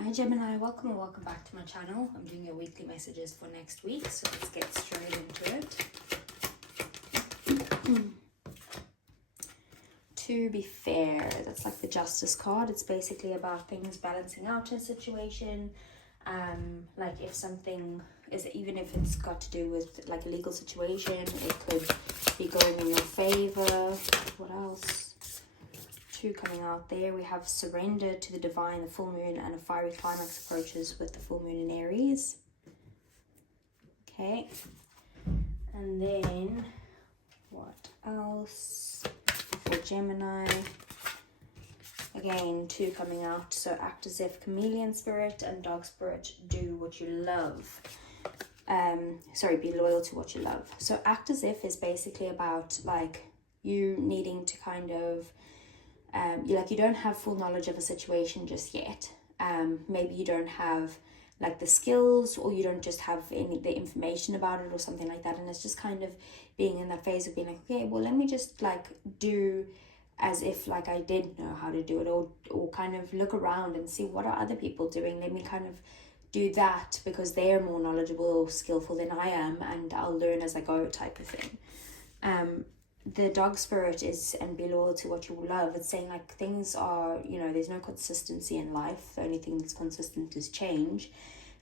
Hi Gemini, welcome and welcome back to my channel. I'm doing your weekly messages for next week, so let's get straight into it. To be fair, that's like the Justice card. It's basically about things balancing out in a situation. Like if something is, even if it's got to do with like a legal situation, it could be going in your favor. What else? Two coming out there. We have surrender to the divine, the full moon, and a fiery climax approaches with the full moon in Aries. Okay. And then what else for Gemini? Again, two coming out. So act as if, chameleon spirit and dog spirit, do what you love. Be loyal to what you love. So act as if is basically about like you needing to kind of you don't have full knowledge of a situation just yet. Maybe you don't have like the skills, or you don't just have any the information about it or something like that, and it's just kind of being in that phase of being like, okay, well, let me just like do as if like I did know how to do it, or kind of look around and see what are other people doing. Let me kind of do that because they are more knowledgeable or skillful than I am, and I'll learn as I go type of thing. The dog spirit is, and be loyal to what you love. It's saying like things are, there's no consistency in life. The only thing that's consistent is change.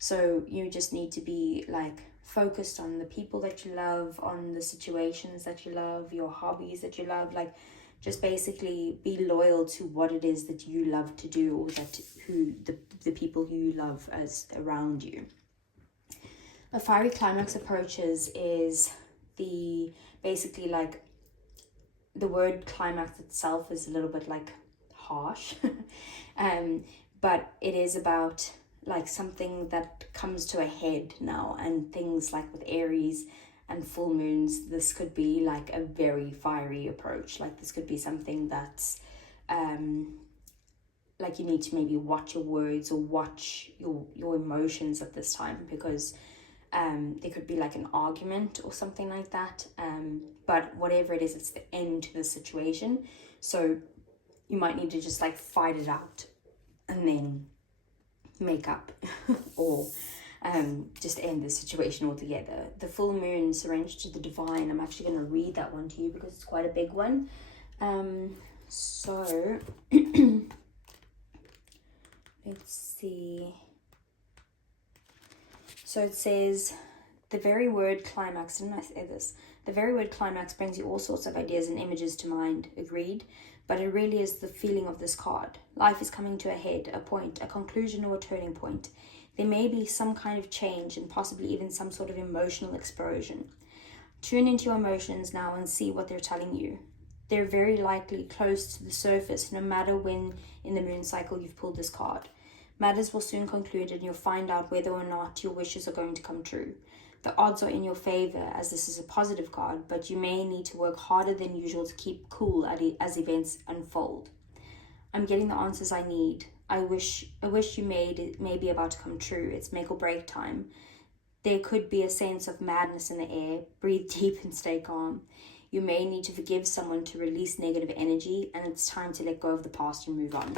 So you just need to be like focused on the people that you love, on the situations that you love, your hobbies that you love. Like just basically be loyal to what it is that you love to do, or that the people who you love as around you. A fiery climax approaches is the basically like the word climax itself is a little bit like harsh, but it is about like something that comes to a head now, and things like with Aries and full moons, this could be like a very fiery approach. Like this could be something that's like you need to maybe watch your words or watch your emotions at this time, because there could be like an argument or something like that, but whatever it is, it's the end to the situation. So you might need to just like fight it out and then make up or just end the situation altogether. The full moon, surrender to the divine. I'm actually going to read that one to you because it's quite a big one. So let's see. So it says, the very word climax, didn't I say this? The very word climax brings you all sorts of ideas and images to mind, agreed? But it really is the feeling of this card. Life is coming to a head, a point, a conclusion, or a turning point. There may be some kind of change and possibly even some sort of emotional explosion. Tune into your emotions now and see what they're telling you. They're very likely close to the surface, no matter when in the moon cycle you've pulled this card. Matters will soon conclude, and you'll find out whether or not your wishes are going to come true. The odds are in your favor, as this is a positive card, but you may need to work harder than usual to keep cool as events unfold. I'm getting the answers I need. I wish you made it may be about to come true. It's make or break time. There could be a sense of madness in the air. Breathe deep and stay calm. You may need to forgive someone to release negative energy, and it's time to let go of the past and move on.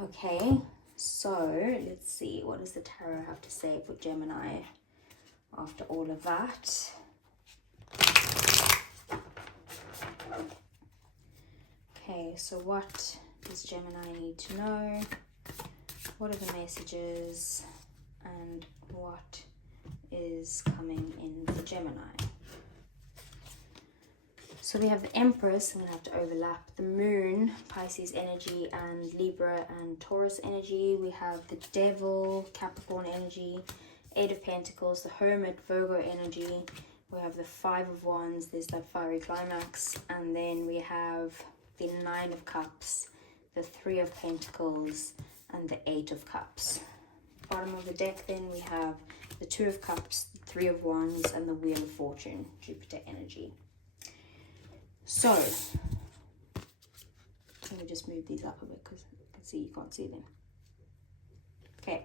Okay, so let's see, what does the tarot have to say for Gemini after all of that? Okay, so what does Gemini need to know? What are the messages, and what is coming in for Gemini? So we have the Empress. I'm going to have to overlap the Moon, Pisces energy, and Libra and Taurus energy. We have the Devil, Capricorn energy, Eight of Pentacles, the Hermit, Virgo energy. We have the Five of Wands, there's that fiery climax. And then we have the Nine of Cups, the Three of Pentacles, and the Eight of Cups. Bottom of the deck then we have the Two of Cups, the Three of Wands, and the Wheel of Fortune, Jupiter energy. So, let me just move these up a bit because I can see you can't see them. Okay,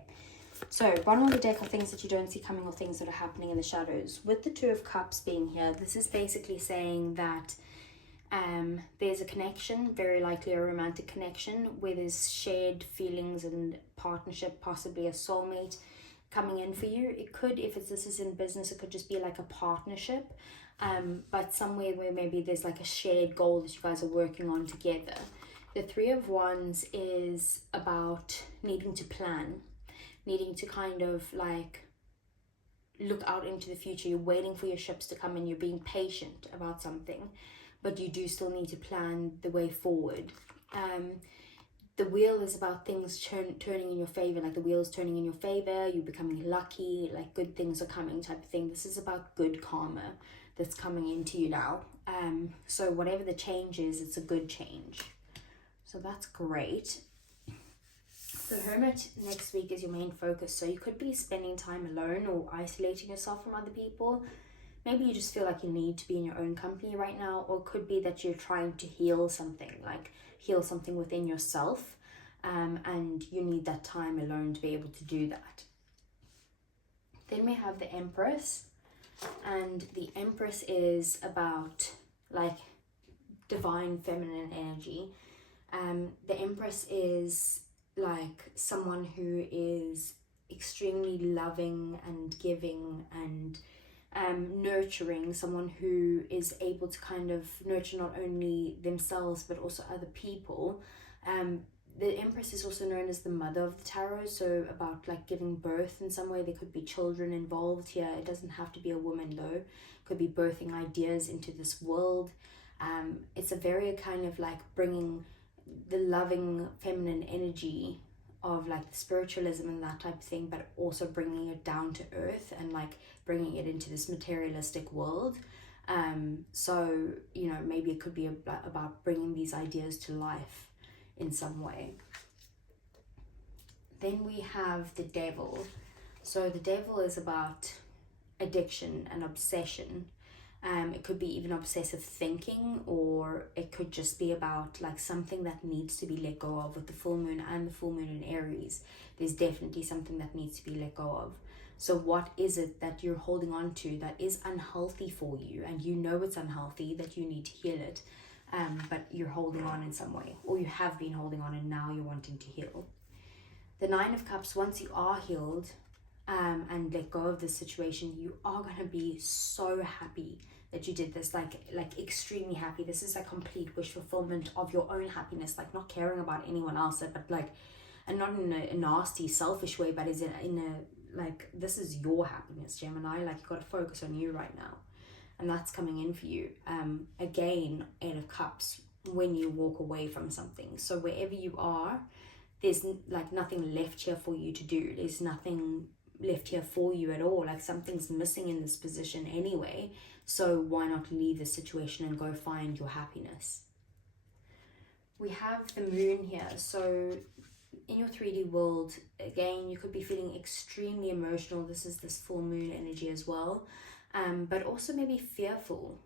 so bottom of the deck are things that you don't see coming or things that are happening in the shadows. With the Two of Cups being here, this is basically saying that There's a connection, very likely a romantic connection, where there's shared feelings and partnership, possibly a soulmate coming in for you. It could, if this is in business, it could just be like a partnership, but somewhere where maybe there's like a shared goal that you guys are working on together. The Three of Wands is about needing to plan, needing to kind of like look out into the future. You're waiting for your ships to come in, you're being patient about something, but you do still need to plan the way forward. The wheel is about things turning in your favor, like the wheel is turning in your favor, you're becoming lucky, like good things are coming type of thing. This is about good karma that's coming into you now. So whatever the change is, it's a good change. So that's great. The Hermit next week is your main focus. So you could be spending time alone or isolating yourself from other people. Maybe you just feel like you need to be in your own company right now, or it could be that you're trying to heal something, like heal something within yourself, and you need that time alone to be able to do that. Then we have the Empress, and the Empress is about like divine feminine energy. The Empress is like someone who is extremely loving and giving and nurturing, someone who is able to kind of nurture not only themselves but also other people. The Empress is also known as the mother of the tarot, so about like giving birth in some way. There could be children involved here. It doesn't have to be a woman though. It could be birthing ideas into this world. It's a very kind of like bringing the loving feminine energy of like the spiritualism and that type of thing, but also bringing it down to earth and like bringing it into this materialistic world. So, you know, maybe it could be about bringing these ideas to life in some way. Then we have the Devil. So the Devil is about addiction and obsession. It could be even obsessive thinking, or it could just be about like something that needs to be let go of. With the full moon and the full moon in Aries, there's definitely something that needs to be let go of. So what is it that you're holding on to that is unhealthy for you, and you know it's unhealthy, that you need to heal it, but you're holding on in some way, or you have been holding on and now you're wanting to heal. The Nine of Cups, once you are healed and let go of this situation, you are going to be so happy that you did this, like extremely happy. This is a complete wish fulfillment of your own happiness, like not caring about anyone else, but like, and not in a nasty selfish way, but is in a like, this is your happiness, Gemini. Like, you got to focus on you right now, and that's coming in for you. Again, Eight of Cups, when you walk away from something. So wherever you are, there's like nothing left here for you to do. There's nothing left here for you at all. Like, something's missing in this position anyway, so why not leave the situation and go find your happiness? We have the Moon here. So in your 3D world, again, you could be feeling extremely emotional. This is this full moon energy as well, but also maybe fearful.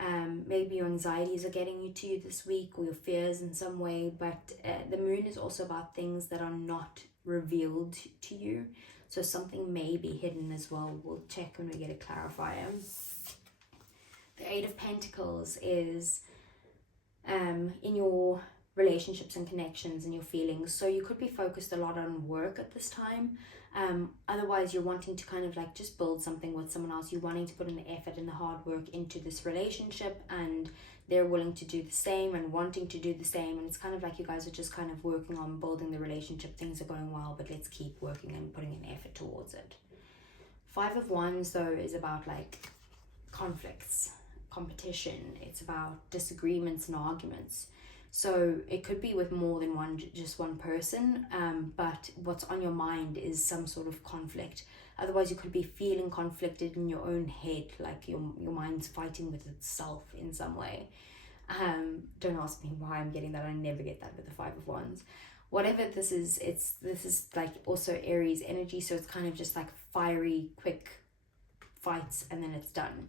Maybe your anxieties are getting you to you this week, or your fears in some way, but the Moon is also about things that are not revealed to you. So something may be hidden as well. We'll check when we get a clarifier. The Eight of Pentacles is in your relationships and connections and your feelings. So you could be focused a lot on work at this time. Otherwise, you're wanting to kind of like just build something with someone else. You're wanting to put in the effort and the hard work into this relationship, and they're willing to do the same and wanting to do the same. And it's kind of like you guys are just kind of working on building the relationship. Things are going well, but let's keep working and putting an effort towards it. Five of Wands, though, is about like conflicts, competition. It's about disagreements and arguments. So it could be with more than just one person, but what's on your mind is some sort of conflict. Otherwise, you could be feeling conflicted in your own head, like your mind's fighting with itself in some way. Don't ask me why I'm getting that. I never get that with the Five of Wands. Whatever this is, this is like also Aries energy, so it's kind of just like fiery, quick fights, and then it's done.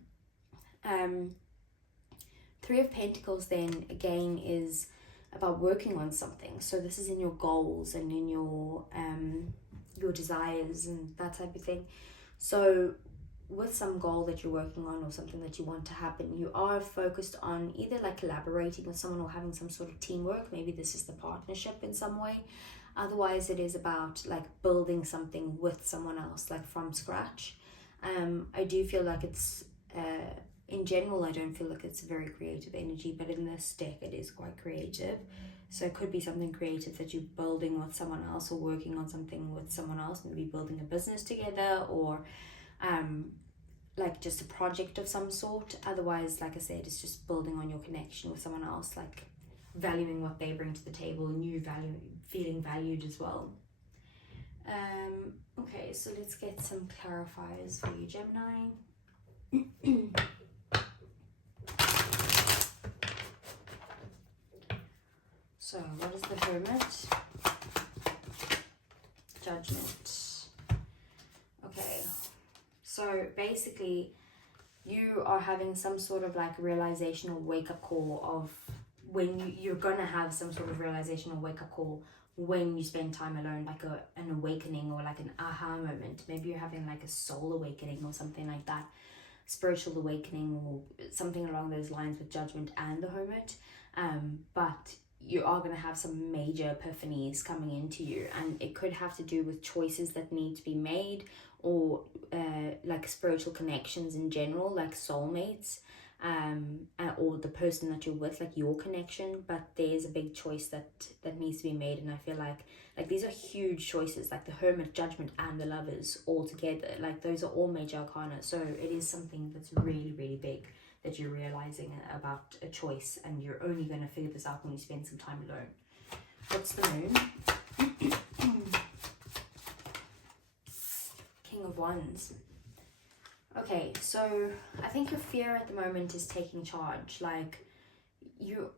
Three of Pentacles then again is about working on something. So this is in your goals and in your desires and that type of thing. So with some goal that you're working on or something that you want to happen, you are focused on either like collaborating with someone or having some sort of teamwork. Maybe this is the partnership in some way. Otherwise, it is about like building something with someone else, like from scratch. I do feel like it's, in general, I don't feel like it's a very creative energy, but in this deck, it is quite creative. So it could be something creative that you're building with someone else or working on something with someone else, maybe building a business together or like just a project of some sort. Otherwise, like I said, it's just building on your connection with someone else, like valuing what they bring to the table and you feeling valued as well. Okay, so let's get some clarifiers for you, Gemini. So what is the Hermit? Judgment. Okay, so basically you are having some sort of like realization or wake-up call of when you're gonna have some sort of realization or wake-up call when you spend time alone, like an awakening or like an aha moment. Maybe you're having like a soul awakening or something like that, spiritual awakening or something along those lines with Judgment and the Hermit. But you are going to have some major epiphanies coming into you, and it could have to do with choices that need to be made or like spiritual connections in general, like soulmates, or the person that you're with, like your connection. But there's a big choice that needs to be made, and I feel like these are huge choices, like the Hermit, Judgment and the Lovers all together. Like those are all major arcana, so it is something that's really, really big that you're realizing about a choice, and you're only going to figure this out when you spend some time alone. What's the Moon? King of Wands. Okay, so I think your fear at the moment is taking charge. Like the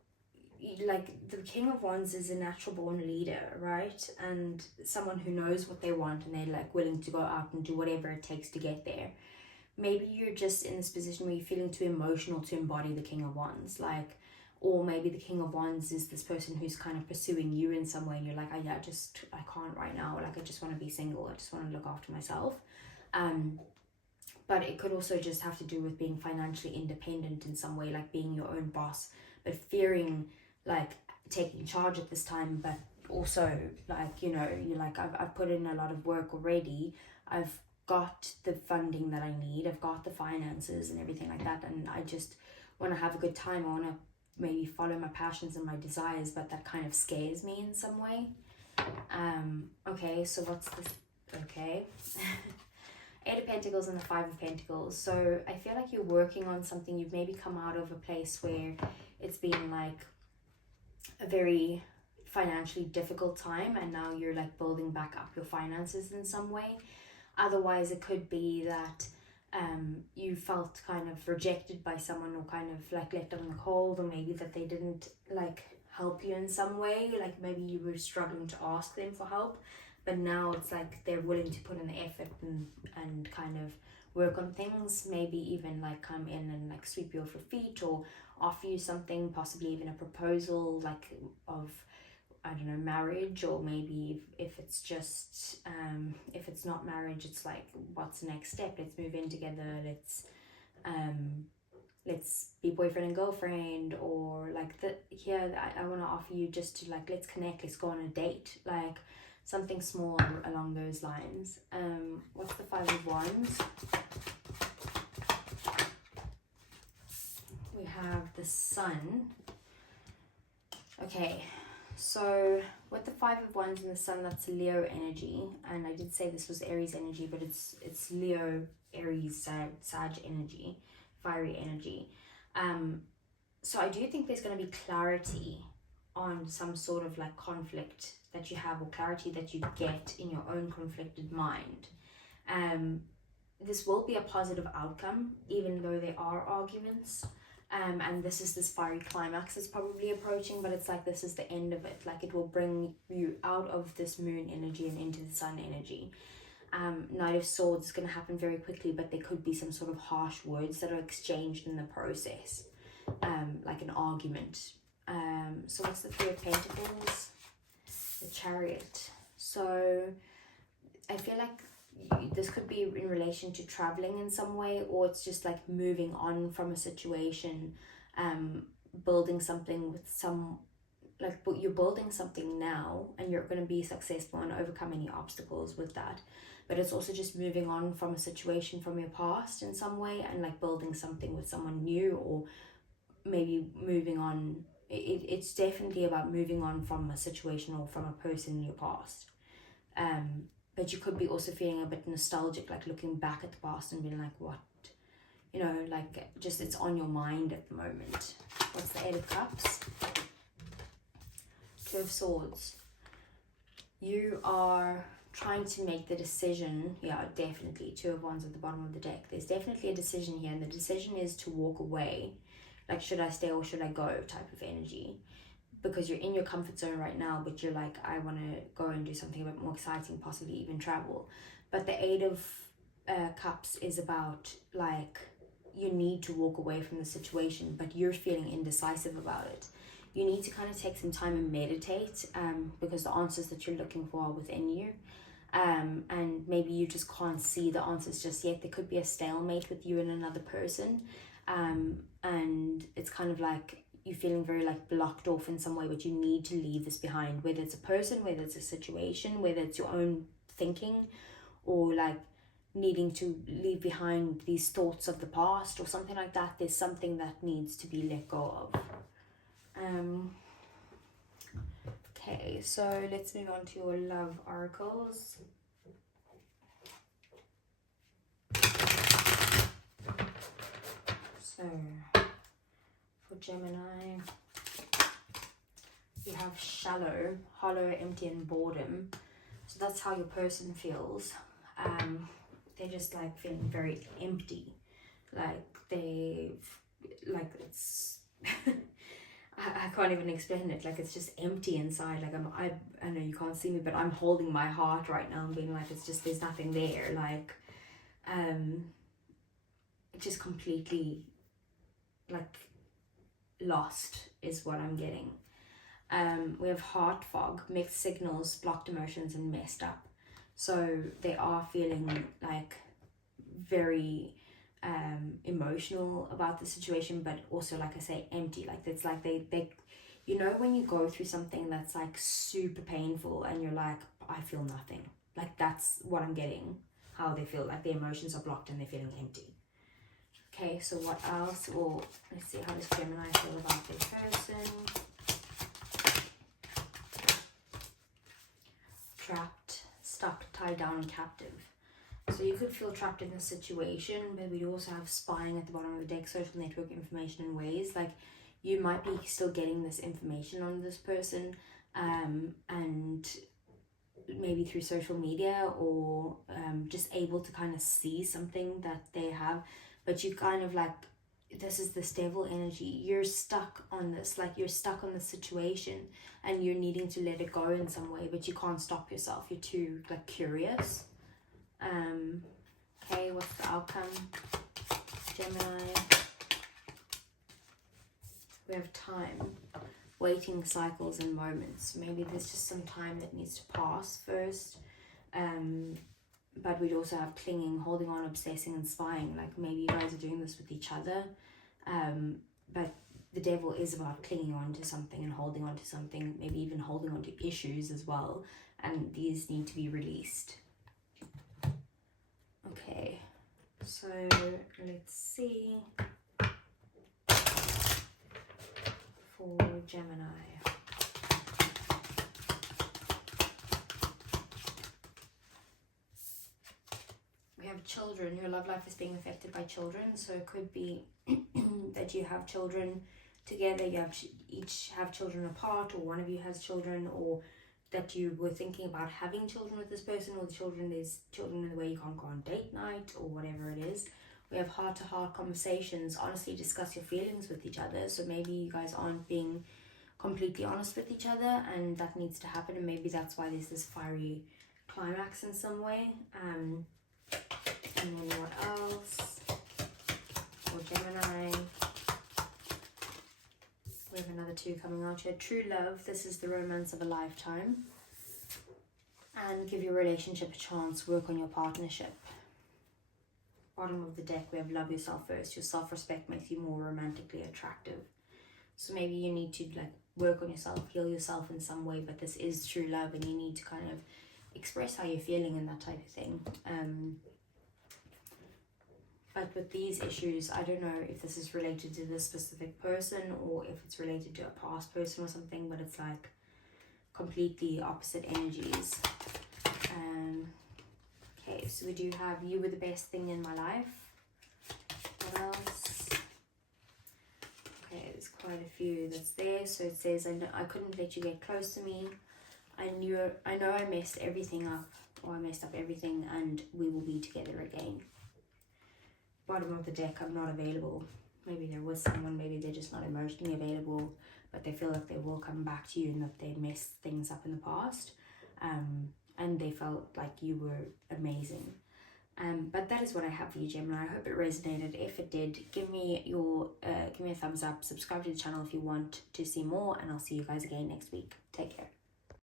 King of Wands is a natural born leader, right? And someone who knows what they want, and they're like willing to go out and do whatever it takes to get there. Maybe you're just in this position where you're feeling too emotional to embody the King of Wands, like, or maybe the King of Wands is this person who's kind of pursuing you in some way, and you're like, I can't right now, like I just want to be single, I just want to look after myself. But it could also just have to do with being financially independent in some way, like being your own boss, but fearing like taking charge at this time. But also like, you know, you're like, I've put in a lot of work already, I've got the funding that I need, I've got the finances and everything like that, and I just want to have a good time, I want to maybe follow my passions and my desires, but that kind of scares me in some way. Okay, so what's this? Okay. Eight of Pentacles and the Five of Pentacles. So I feel like you're working on something. You've maybe come out of a place where it's been like a very financially difficult time, and now you're like building back up your finances in some way. Otherwise, it could be that you felt kind of rejected by someone, or kind of like left in the cold, or maybe that they didn't like help you in some way. Like maybe you were struggling to ask them for help, but now it's like they're willing to put in the effort and kind of work on things. Maybe even like come in and like sweep you off your feet, or offer you something, possibly even a proposal like of, I don't know, marriage. Or maybe if it's just if it's not marriage, it's like, what's the next step? Let's move in together, let's be boyfriend and girlfriend. Or like I want to offer you just to like, let's connect, let's go on a date, like something small along those lines. What's the Five of Wands? We have the Sun. Okay, so with the Five of Wands and the Sun, that's Leo energy, and I did say this was Aries energy, but it's Leo, Aries, Sag energy, fiery energy. So I do think there's going to be clarity on some sort of like conflict that you have, or clarity that you get in your own conflicted mind. This will be a positive outcome, even though there are arguments. And this is this fiery climax that's probably approaching, but it's like this is the end of it. Like it will bring you out of this Moon energy and into the Sun energy. Knight of Swords is going to happen very quickly, but there could be some sort of harsh words that are exchanged in the process, like an argument. So what's the Three of Pentacles? The Chariot. So I feel like this could be in relation to traveling in some way, or it's just like moving on from a situation, building something with some, like, but you're building something now and you're going to be successful and overcome any obstacles with that. But it's also just moving on from a situation from your past in some way, and like building something with someone new, or maybe moving on. It's definitely about moving on from a situation or from a person in your past. But you could be also feeling a bit nostalgic, like looking back at the past and being like, what, you know, like just it's on your mind at the moment. What's the Eight of Cups? Two of Swords. You are trying to make the decision. Yeah, definitely. Two of Wands at the bottom of the deck. There's definitely a decision here, and the decision is to walk away. Like, should I stay or should I go type of energy. Because you're in your comfort zone right now, but you're like, I want to go and do something a bit more exciting, possibly even travel. But the Eight of Cups is about, like, you need to walk away from the situation, but you're feeling indecisive about it. You need to kind of take some time and meditate, because the answers that you're looking for are within you. And maybe you just can't see the answers just yet. There could be a stalemate with you and another person. And it's kind of like you're feeling very like blocked off in some way, but you need to leave this behind, whether it's a person, whether it's a situation, whether it's your own thinking, or like needing to leave behind these thoughts of the past or something like that. There's something that needs to be let go of. Okay, so let's move on to your love oracles. So for Gemini, you have shallow, hollow, empty, and boredom. So that's how your person feels. They're just like feeling very empty. Like it's I can't even explain it. Like, it's just empty inside. Like, I know you can't see me, but I'm holding my heart right now and being like, it's just, there's nothing there. Like, just completely like lost is what I'm getting. We have heart fog, mixed signals, blocked emotions, and messed up. So they are feeling like very emotional about the situation, but also, like I say, empty. Like, it's like they you know, when you go through something that's like super painful and you're like, I feel nothing. Like, that's what I'm getting, how they feel. Like, the emotions are blocked and they're feeling empty. Okay, so what else? Well, let's see, how does Gemini feel about their person? Trapped, stuck, tied down, and captive. So you could feel trapped in this situation, but we also have spying at the bottom of the deck, social network information in ways. Like, you might be still getting this information on this person, and maybe through social media, or just able to kind of see something that they have, but you kind of like, this is this devil energy. You're stuck on this, like, you're stuck on the situation and you're needing to let it go in some way, but you can't stop yourself. You're too like curious. Okay, what's the outcome? Gemini. We have time, waiting cycles and moments. Maybe there's just some time that needs to pass first. But we'd also have clinging, holding on, obsessing, and spying. Like, maybe you guys are doing this with each other. But the devil is about clinging on to something and holding on to something, maybe even holding on to issues as well. And these need to be released. Okay, so let's see for Gemini. We have children. Your love life is being affected by children, so it could be that you have children together, you have each have children apart, or one of you has children, or that you were thinking about having children with this person, or there's children in the way you can't go on date night, or whatever it is. We have heart-to-heart conversations. Honestly discuss your feelings with each other. So maybe you guys aren't being completely honest with each other, and that needs to happen, and maybe that's why there's this fiery climax in some way. And then what else? For Gemini, we have another two coming out here. True love. This is the romance of a lifetime. And give your relationship a chance. Work on your partnership. Bottom of the deck, we have love yourself first. Your self-respect makes you more romantically attractive. So maybe you need to like work on yourself, heal yourself in some way, but this is true love and you need to kind of express how you're feeling and that type of thing. But with these issues, I don't know if this is related to this specific person or if it's related to a past person or something, but it's like completely opposite energies. Okay, so we do have you were the best thing in my life. What else? Okay, there's quite a few that's there. So it says, I couldn't let you get close to me. I know I messed everything up, or I messed up everything, and we will be together again. Bottom of the deck, I'm not available. Maybe there was someone, maybe they're just not emotionally available, but they feel like they will come back to you and that they messed things up in the past. And they felt like you were amazing. But that is what I have for you, Gemini. I hope it resonated. If it did, give me a thumbs up, subscribe to the channel if you want to see more, and I'll see you guys again next week. Take care.